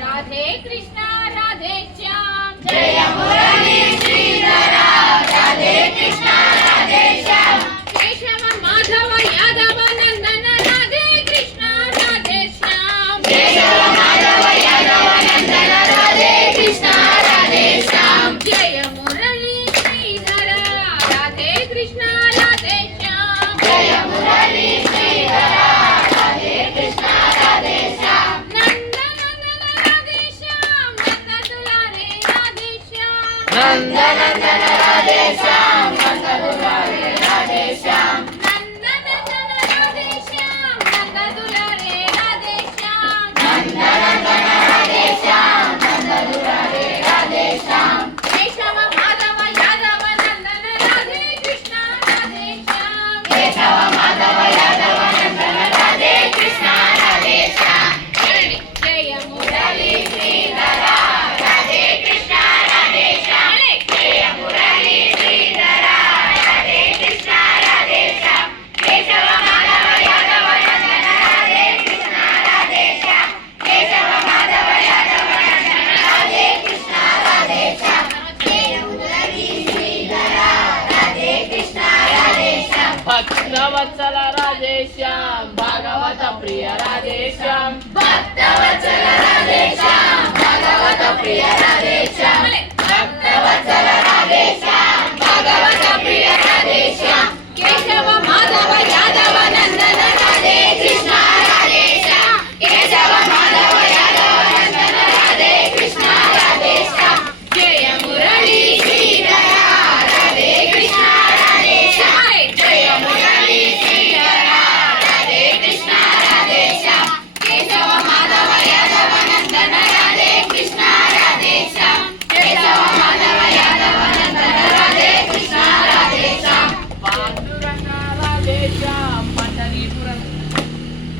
राधे कृष्ण राधे श्याम जय मुरली श्रीधरा राधे कृष्ण राधे श्याम केशव माधव यादव नंदन राधे कृष्ण राधे श्याम केशव माधव यादव नंदन राधे कृष्ण राधे श्याम जय मुरली श्रीधरा राधे कृष्ण राधे श्याम जय मुरली श्रीधरा राधे कृष्ण राधे श्याम नंद नंदन राधे श्याम नंद दुलारे राधे श्याम नंद नंदन राधे श्याम नंद दुलारे राधे श्याम नंद नंदन राधे श्याम नंद दुलारे राधे श्याम केशव माधव यादव नंदन राधे कृष्ण राधे श्याम केशव माधव यादव नंदन राधे कृष्ण राधे श्याम जय मुरली श्रीधरा राधे कृष्ण राधे श्याम जय मुरली श्रीधरा राधे कृष्ण राधे श्याम केशव माधव यादव नंदन राधे कृष्ण राधे श्याम केशव माधव यादव नंदन राधे कृष्ण राधे श्याम जय मुरली श्रीधरा राधे कृष्ण राधे श्याम भक्तवत्सल राधे श्याम भागवत प्रिय राधे श्याम भक्तवत्सल राधे श्याम भागवत प्रिय राधे श्याम भक्तवत्सल राधे श्याम भागवत प्रिय राधे श्याम केशव माधव यादव नंदन राधे कृष्ण राधे श्याम केशव माधव यादव नंदन राधे कृष्ण राधे श्याम जय मुरली श्रीधरा राधे कृष्ण राधे श्याम जय मुरली श्रीधरा राधे कृष्ण राधे श्याम केशव माधव यादव नंदन राधे कृष्ण राधे श्याम केशव माधव यादव नंदन राधे कृष्ण राधे श्याम पांडुरंग राधे श्याम पंढरीपुरम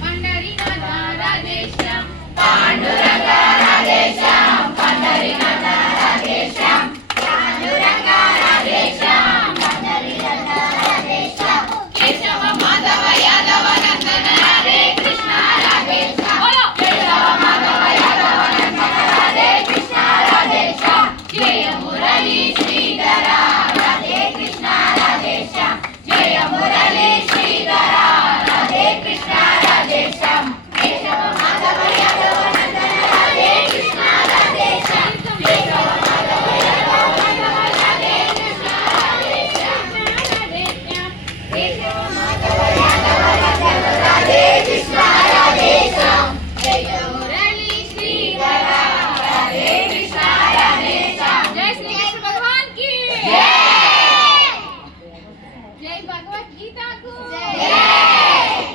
पंढरीनाथ राधे श्याम पांडुरंग राधे श्याम पंढरीनाथ राधे श्याम पांडुरंग राधे श्याम पंढरीनाथ राधे श्याम केशव माधव यादव नंदन राधे कृष्ण राधे श्याम केशव माधव यादव नंदन राधे कृष्ण राधे श्याम जय मुरली श्रीधरा राधे कृष्ण राधे श्याम जय मुरली श्रीधरा राधे कृष्ण राधे श्याम केशव माधव यादव नंदन राधे कृष्ण राधे श्याम केशव माधव यादव नंदन राधे कृष्ण राधे श्याम केशव माधव यादव नंदन राधे कृष्ण राधे श्याम जय मुरली श्रीधरा राधे कृष्ण राधे श्याम जय श्री कृष्ण भगवान की जय जय भगवत गीता को जय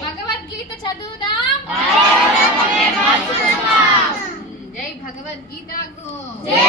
भगवत गीता చదువుదాం भारत में मातृत्व जय भगवत गीता को जय